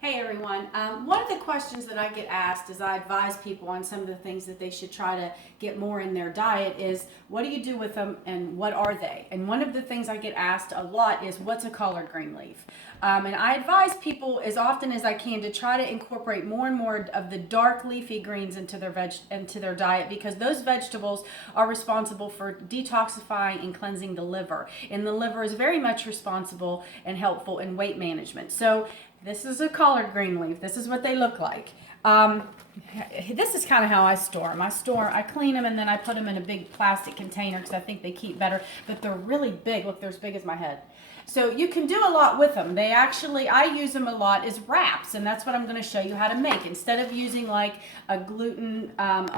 Hey everyone. One of the questions that I get asked as I advise people on some of the things that they should try to get more in their diet is, what do you do with them and what are they? And one of the things I get asked a lot is, what's a collard green leaf? And I advise people as often as I can to try to incorporate more and more of the dark leafy greens into their diet, because those vegetables are responsible for detoxifying and cleansing the liver. And the liver is very much responsible and helpful in weight management. So this is a collard green leaf. This is what they look like. This is kind of how I store them. I clean them and then I put them in a big plastic container because I think they keep better. But they're really big. Look, they're as big as my head. So you can do a lot with them. I use them a lot as wraps, and that's what I'm going to show you how to make. Instead of using like a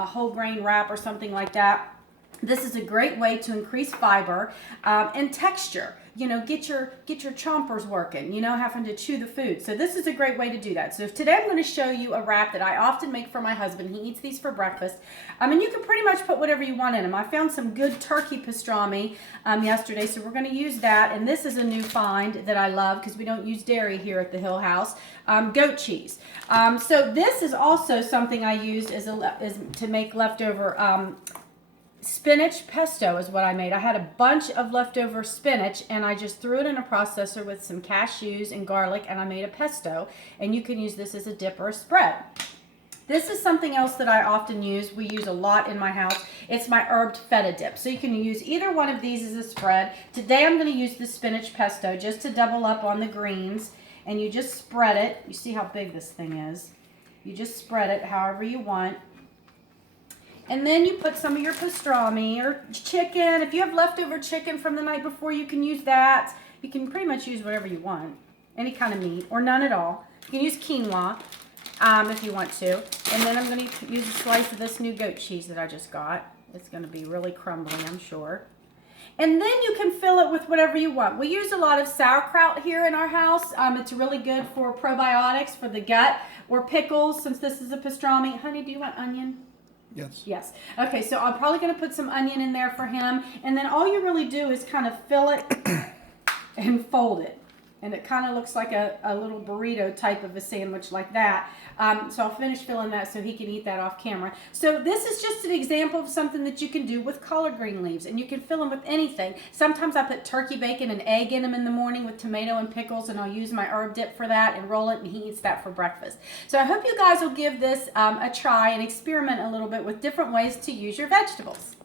whole grain wrap or something like that, this is a great way to increase fiber and texture. You know, get your chompers working, you know, having to chew the food. So this is a great way to do that. So today I'm going to show you a wrap that I often make for my husband. He eats these for breakfast. And you can pretty much put whatever you want in them. I found some good turkey pastrami yesterday, so we're going to use that. And this is a new find that I love because we don't use dairy here at the Hill House. Goat cheese. So this is also something I used as to make leftover spinach pesto is what I made. I had a bunch of leftover spinach and I just threw it in a processor with some cashews and garlic and I made a pesto, and you can use this as a dip or a spread. This is something else that I often use. We use a lot in my house. It's my herbed feta dip. So you can use either one of these as a spread. Today I'm going to use the spinach pesto just to double up on the greens, and you just spread it. You see how big this thing is. You just spread it however you want. And then you put some of your pastrami or chicken. If you have leftover chicken from the night before, you can use that. You can pretty much use whatever you want. Any kind of meat or none at all. You can use quinoa if you want to. And then I'm going to use a slice of this new goat cheese that I just got. It's going to be really crumbly, I'm sure. And then you can fill it with whatever you want. We use a lot of sauerkraut here in our house. It's really good for probiotics for the gut, or pickles, since this is a pastrami. Honey, do you want onion? Yes. Yes. Okay, so I'm probably going to put some onion in there for him. And then all you really do is kind of fill it and fold it. And it kind of looks like a little burrito type of a sandwich like that. So I'll finish filling that so he can eat that off camera. So this is just an example of something that you can do with collard green leaves. And you can fill them with anything. Sometimes I put turkey bacon and egg in them in the morning with tomato and pickles. And I'll use my herb dip for that and roll it. And he eats that for breakfast. So I hope you guys will give this a try and experiment a little bit with different ways to use your vegetables.